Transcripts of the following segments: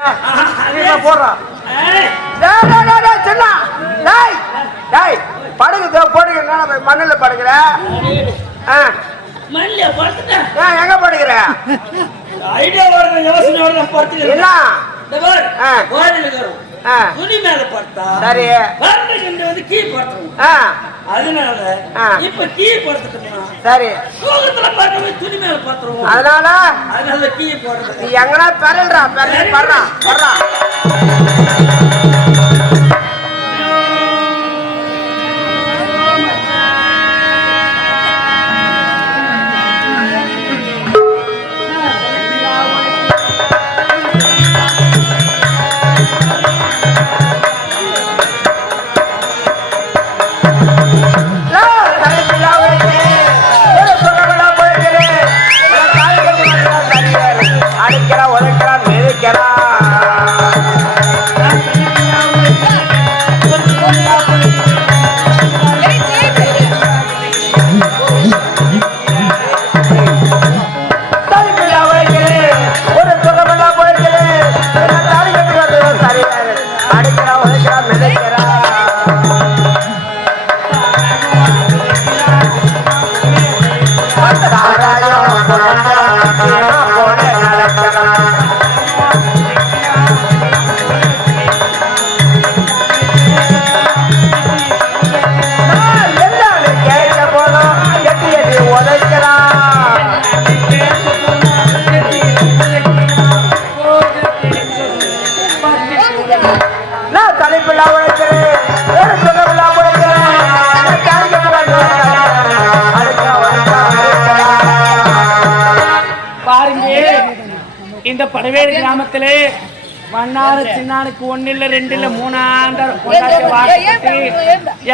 அதிகமா போடுறான் ஏய், டேய், டேய், டேய், டேய், சின்ன. டேய், டேய், படுகு இதோ போடுங்க மண்ணுல படுக்கிற எங்க படுக்கிற ஐடியா வருது, யோசனை வருது, படுத்துக்கிறேன். என்ன. கோயிலுக்கு வரும். ஆ, துணி மேல படுத்தா சரி. வரணுக்கு வந்து கீ படுத்தணும் ஆ, அதனால. இப்ப கீ படுத்துட்டோம்னா சரி. தூக்கத்துல பார்க்க துணி மேல படுத்துருவோம் அதனால அதனால கீ போடுறது. எங்கடா பெறல்றா பெறல் படுறா படுறா படவேறு கிராமத்திலே மன்னாறு சின்னானுக்கு ஒண்ணு இல்ல ரெண்டு இல்ல மூணாண்டார்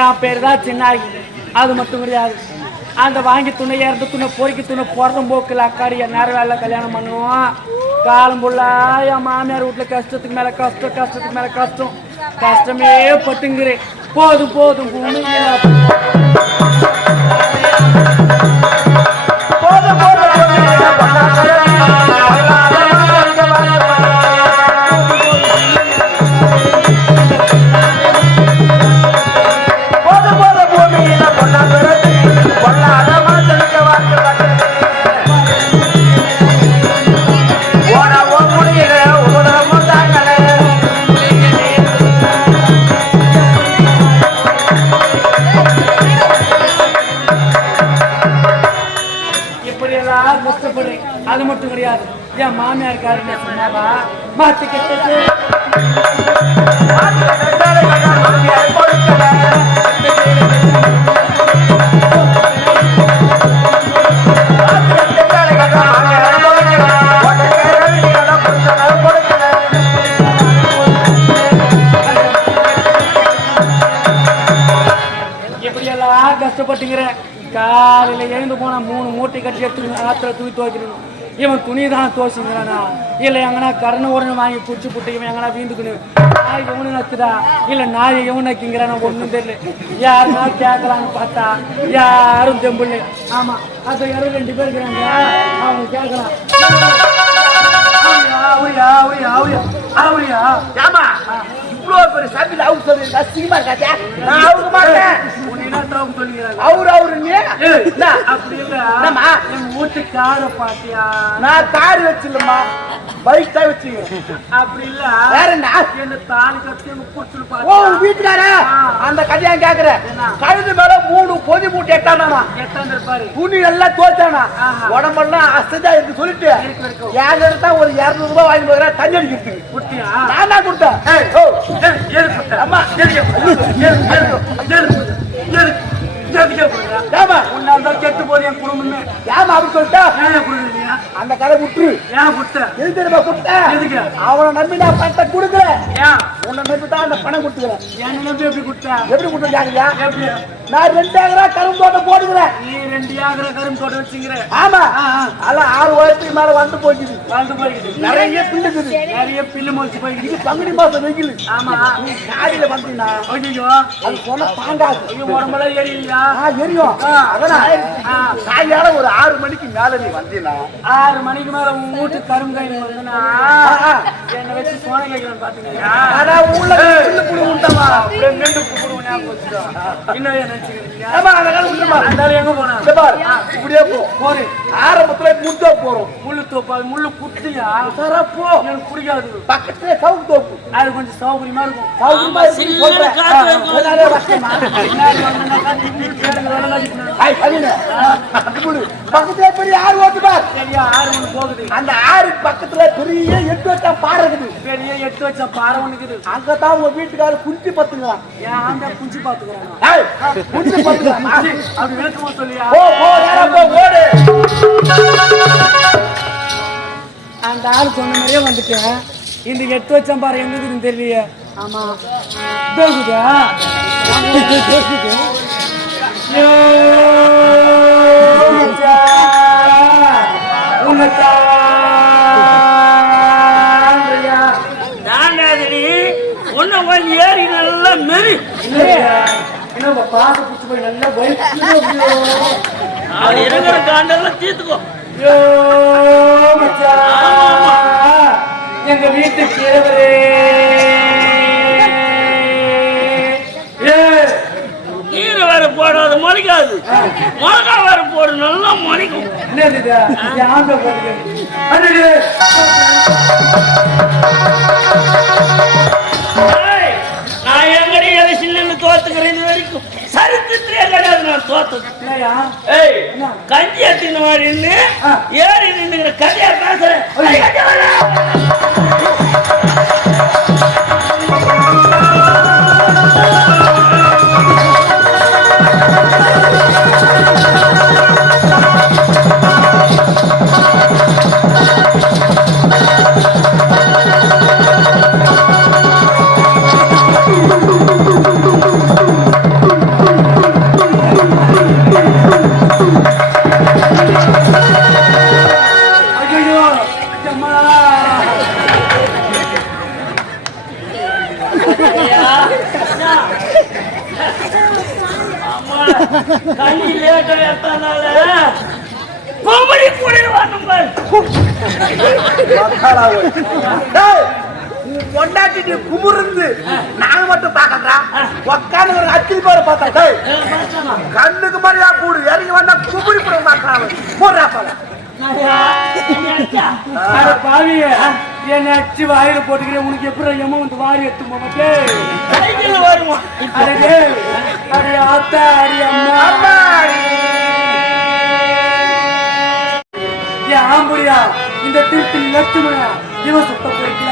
என் பேர் தான் சின்னாய் அது மட்டும் கிடையாது. அந்த வாங்கி துணை இறந்து துணை பொறுக்கி துணை பிறந்தும் போக்கில் அக்காடி என் நேரம் வேலை கல்யாணம் பண்ணுவோம். காலம் புள்ளா என் மாமியார் வீட்டுல கஷ்டத்துக்கு மேல கஷ்டம் கஷ்டத்துக்கு மேல கஷ்டம். கஷ்டமே பட்டுங்கிறேன். போதும் போதும் பூமியில அது மட்டும் கிடையாது என் மாமியார் காரங்க சொன்னாவா? மாத்தி கட்டது. இப்படியெல்லாம் கஷ்டப்பட்டுங்கிறேன் காலையில எழுந்து போனா மூணு மூட்டை கட்டி எடுத்து ஆத்திர தூக்கி துவைக்கணும். இவன் துணி தான் தோசிங்கிறானா இல்லை எங்கன்னா கடனை உடனே வாங்கி குடிச்சு புட்டு இவன் எங்கன்னா வீந்துக்கணும் நாய் எவனு நச்சுதா இல்லை நாய் எவனு நக்கிங்கிறானா ஒன்றும் தெரியல யாருன்னா கேட்கலான்னு பார்த்தா யாரும் தெம்புல ஆமாம் அது யாரும் ரெண்டு பேர் இருக்கிறாங்க அவங்க கேட்கலாம் ஆவுரியா, ஆவுரியா, ஆவுரியா, ஆவுரியா. ஏம்மா, இவ்வளோ பெரிய சபையில அவுக்க சொல்றீங்க, அசிங்கமா இருக்காதே? நான் அவுக்க மாட்டேன். அவுரு, அவுருன்னு. என்ன? அப்படி இல்ல என்னம்மா? என் வீட்டு காரை பாத்தியா நான் கார் வச்சிடலம்மா பைக் தான் வச்சுக்கிறேன் அப்படி இல்ல வேற என்ன? என்ன தாலி கட்டி குடிச்சுட்டு ஓ வீட்டுக்காரா? அந்த கதையா கேக்குறேன். கழுது மேல மூணு பொதி மூட்டை எட்டானா இருப்பாரு துணி எல்லாம் ஆஹா. உடம்பெல்லாம் அசதா இருக்கு சொல்லிட்டு. என்கிட்ட தான் ஒரு இருநூறு ரூபாய் வாங்கி போகிறேன் தண்ணி அடிக்கிறதுக்கு குட்டியா நான் தான் கொடுத்தேன். அம்மா? ஏமா உன்னால தான் கெட்டு என் குடும்பமே. ஏமா அப்படின்னு சொல்லிட்டா? ஏன் கொடுக்குறீங்க? அந்த கதை விட்டுரு ஏன் குட்டை? எது தெரியுமா கொடுத்தேன் எதுக்கு? அவனை நம்பி நான் பணத்தை கொடுக்கல ஏன்? உன்னை நம்பி தான் அந்த பணம் கொடுத்துக்கிறேன் என் நினைப்பு எப்படி குட்டை? எப்படி கொடுத்துருக்காங்க எப்படி? நான் ரெண்டு ஏக்கரா கரும்பு தோட்டம் போடுகிறேன் நீ ரெண்டு ஏக்கரை கரும்பு தோட்டம் வச்சுக்கிற. ஆமா. அதெல்லாம் ஆறு வருஷத்துக்கு மேல வந்து போச்சுது வளர்ந்து போய்க்குது. நிறைய பிள்ளைக்குது நிறைய பில்லு முளைச்சு போய்க்குது. இது பங்குனி மாசம் வெயில் ஆமா. நீ காலையில வந்தீங்கன்னா ஐயையோ, அது சொன்ன தாங்காது ஐயோ, உடம்பெல்லாம் எரியும். அதனால ஆ. சாயங்காலம் ஒரு ஆறு மணிக்கு மேல நீ வந்தீங்கன்னா ஆறு மணிக்கு மேல உன் வீட்டு கரும்பு கை வந்தனா என்னை வச்சு சோனை கேட்கலாம் பாத்தீங்களா? ஆனா உள்ள புழு இப்படியே போ. ஆரம்பத்துல முட்டை போறோம். முள்ளு தோப்பு அது முள்ளு குத்தியா சரா போ. எனக்கு பிடிக்காது. பக்கத்துல சவுக்கு தோப்பு. அது கொஞ்சம் சௌகரியமா இருக்கும். இருக்கு பக்கத்துல பெரிய ஆறு ஓட்டு பார். சரியா ஆறு ஒண்ணு போகுது. அந்த ஆறு பக்கத்துல பெரிய எட்டு வச்சா பாறை இருக்குது பெரிய எட்டு வச்ச பாறை ஒண்ணுக்குது அங்கதான் உங்க வீட்டுக்காரர் குஞ்சு பத்துங்க. என் ஆண்டா குஞ்சு பாத்துக்கிறாங்க குஞ்சு பத்துங்க. அப்படி சொல்லியா? ஓடு. அந்த ஆள் சொன்ன மாதிரியே வந்துட்டேன். இந்த எட்டு வச்சம் பாரு எங்க இருக்குதுன்னு தெரியலையே. ஆமா. பேசுதா பேசுது உன்னைத்தான் தாண்டாதடி உன்னை கொஞ்சம் ஏறி நல்லா மெரி என்ன பாச பிடிச்சி போய் அவன் இருக்கிற காண்டெல்லாம் தீர்த்துக்கோ. எங்க வீட்டுக்கு இருவரே ஏய், கீரை வேற போடாது முளைக்காது. மிளகா வேற போடு நல்லா முளைக்கும். நான் எங்கடி எலெக்ஷன்ல தோத்துக்கிறேன் இது வரைக்கும்? சரித்திரத்திலே கிடையாது நான் தோத்தது என்னய்யா? ஏய் கஞ்சி அத்தின மாதிரி நின்னு ஆ. ஏறி நின்னுங்கிற கதையா பேசுறேன். கொண்டாட்டிட்டு குமுருந்து நாங்க மட்டும் பாக்கறா உக்காந்து ஒரு அச்சில் பேர பார்த்தா? கண்ணுக்கு மரியா கூடு. இறங்கி வந்தா குமுறி போட மாட்டான். போடுறா நாயா, என்னை அடிச்சு? வாயில போட்டுக்கிறேன் உனக்கு எப்படி எம்ம வந்து வாரி போமட்டே சைக்கிள் வருமா? அடே ஆத்தா அடி அம்மா. ஆம்புரியா இந்த திருப்பி லட்சுமணா இவன் சுத்த போய்க்கல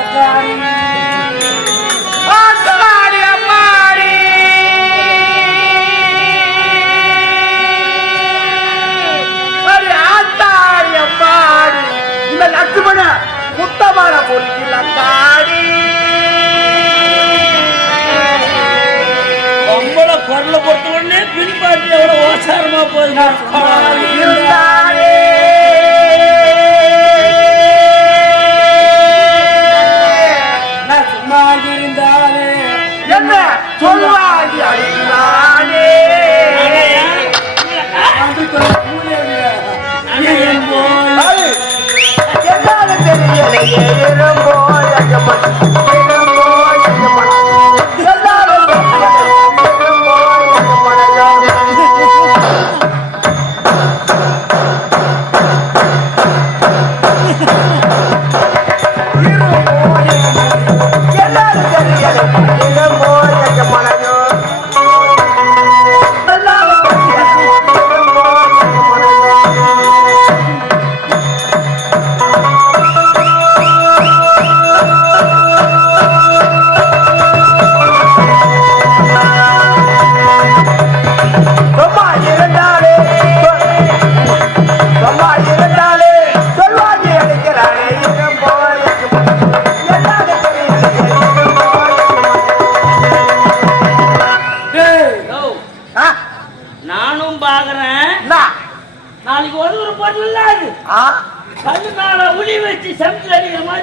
கல்லு மேல உளி வச்சு சமைச்சு அடிக்கிற மாதிரி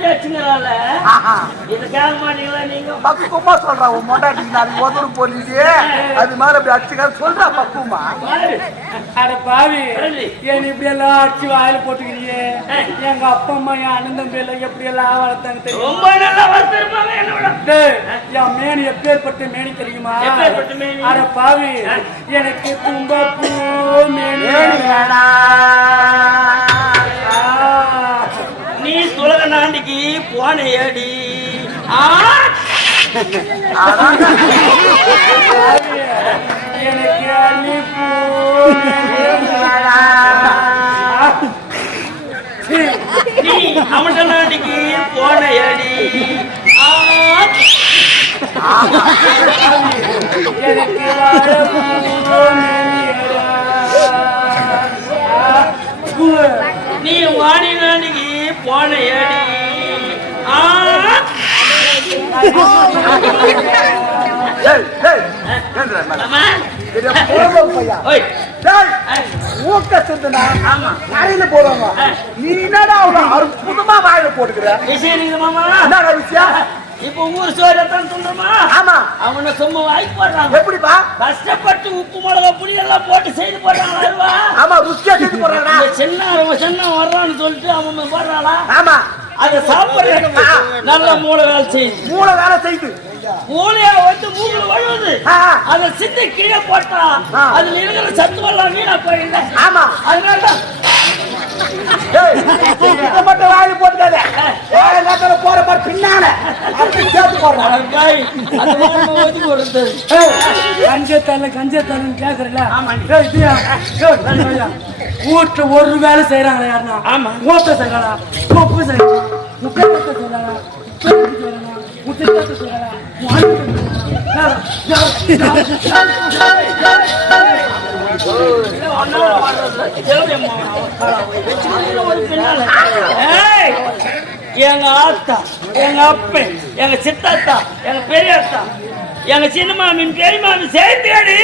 இது கேட்க மாட்டீங்களா நீங்க? பக்குவமா சொல்றா உன் மொண்டாட்டி நான் உதவு போலீஸ் அது மாதிரி அப்படி அடிச்சுக்க சொல்றா பக்குவமா. அட பாவி. ஏன் இப்படி எல்லாம் அடிச்சு வாயில போட்டுக்கிறீங்க? எங்க அப்பா அம்மா என் அண்ணன் தம்பி எல்லாம் எப்படி எல்லாம் வளர்த்தாங்க தெரியும்? ரொம்ப நல்லா வளர்த்துருப்பாங்க என்னோட என் மேனி எப்பேற்பட்ட மேனி தெரியுமா? அட பாவி எனக்கு தும்பப்பூ மேனி வேணா நீ அவன் நாட்டுக்கு போன ஏடி நீ வாடி நாட்டுக்கு போன ஏடி ஆ நிறையில போடுவாங்க நீ என்னடா அவ்வளவு அற்புதமா வாயில போட்டுக்கிற என்னடா விஷயம் இப்ப ஊர் சோறு எத்தனை சொல்றோமா ஆமா. அவனை சும்மா வாய்க்கு போடுறாங்க. எப்படிப்பா? கஷ்டப்பட்டு உப்பு மிளகா புளி எல்லாம் போட்டு செய்து போடுறாங்களா ஆமா ருசியா செய்து போடுறாங்க சின்ன சின்ன வர்றான்னு சொல்லிட்டு அவன் போடுறாளா? ஆமா. அதை சாப்பிடுறதுக்கு நல்ல மூளை வேலை செய்யுது மூளை வேலை செய்யுது மூளையா வந்து மூக்குல வழுவுது. அதை சிந்தி கீழே போட்டா. அதுல இருக்கிற சத்து எல்லாம் வீணா போயிடுது. ஆமா. அதனால இதை மட்டும் வாயில போட்டுக்காத வாயில நேரத்துல போற பாரு பின்னால அப்படி சேர்த்து போடுறான் மாதிரி ஒதுக்கி கேக்குறல ஆமா. வீட்டுல ஒரு வேலை செய்யறாங்களா யாருன்னா ஆமா. மூத்த செய்யறாளா உப்பு செய்யறாளா முக்கியத்தை செய்யறாளா எங்க ஆத்தா எங்க அப்பன் எங்க சித்தாத்தா எங்க பெரியத்தா எங்க சின்ன மாமின் பெரிய மாமி சேர்த்து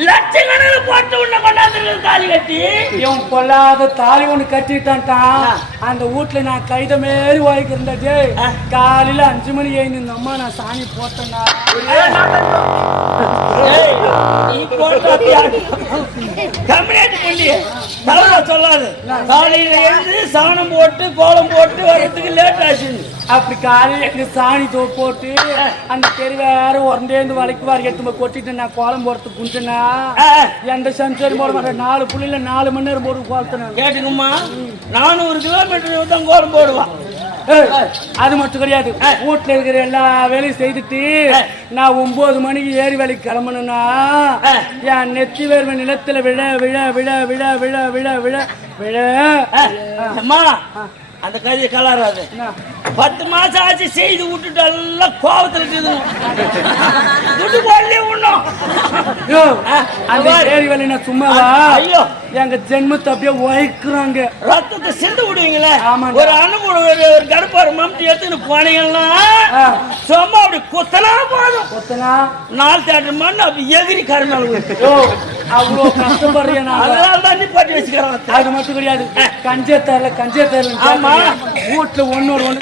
லட்சக்கணக்கில் போட்டு உன்னை கொண்டாந்து தாலி கட்டி. இவன் பொல்லாத தாலி ஒண்ணு கட்டிட்டான்ட்டான் அந்த வீட்டுல நான் கைத மாரி வாய்க்கிருந்தது காலையில அஞ்சு மணி எழுந்து இந்த அம்மா நான் சாணி போட்டேன்னா ஏய், நீ பண்ணி தலைவா சொல்லாது காலையில எழுந்து சாணம் போட்டு கோலம் போட்டு வர்றதுக்கு லேட் ஆச்சு அப்படி காலையில எங்க சாணி தோ போட்டு அந்த தெரு வேற உரண்டேந்து வளைக்கு வாரி எடுத்து போய் கொட்டிட்டு நான் கோலம் போடுறதுக்கு குண்டுனா எந்த சென்சரி போட மாட்டேன் நாலு புள்ளில நாலு மணி நேரம் போட்டு கோலத்தினேன் கேட்டுங்கம்மா நானூறு கிலோமீட்டர் தான் கோலம் போடுவான். அது மட்டும் கிடையாது. வீட்டுல இருக்கிற எல்லா வேலையும் செய்துட்டு நான் ஒன்பது மணிக்கு ஏறி வேலைக்கு கிளம்பணும்னா என் நெத்தி வேர்வை நிலத்துல விழ விழ விழ விழ விழ விழ விழ விழ. அம்மா அந்த கதையை கலராது? பத்து மாசம் ஆச்சு செய்து விட்டுட்டு எல்லாம் கோபத்துல இருக்குது அந்த ஏறி வேலை நான் சும்மாவா? ஐயோ. எங்க ஜென்மத்தை அப்படியே உழைக்கிறாங்க ரத்தத்தை சிந்து விடுவீங்களே. ஆமாண்டா. ஒரு அனுபவம் ஒரு ஒரு கடுப்பாரு மம்டி எடுத்துன்னு போனீங்கன்னா. சும்மா அப்படி குத்தனா போதும். கொத்தனா? நாலு தேட்டர் மண் அப்படி எகிரி கருநாள் யோ அவ்வளோ கஷ்டப்படுறேன் அதனால தான் நிப்பாட்டி வச்சுக்கிறேன் அது மட்டும் கிடையாது. கஞ்சத்தரல கஞ்சத்தரல ஆமா. வீட்டுல ஒன்னோட ஒண்ணு.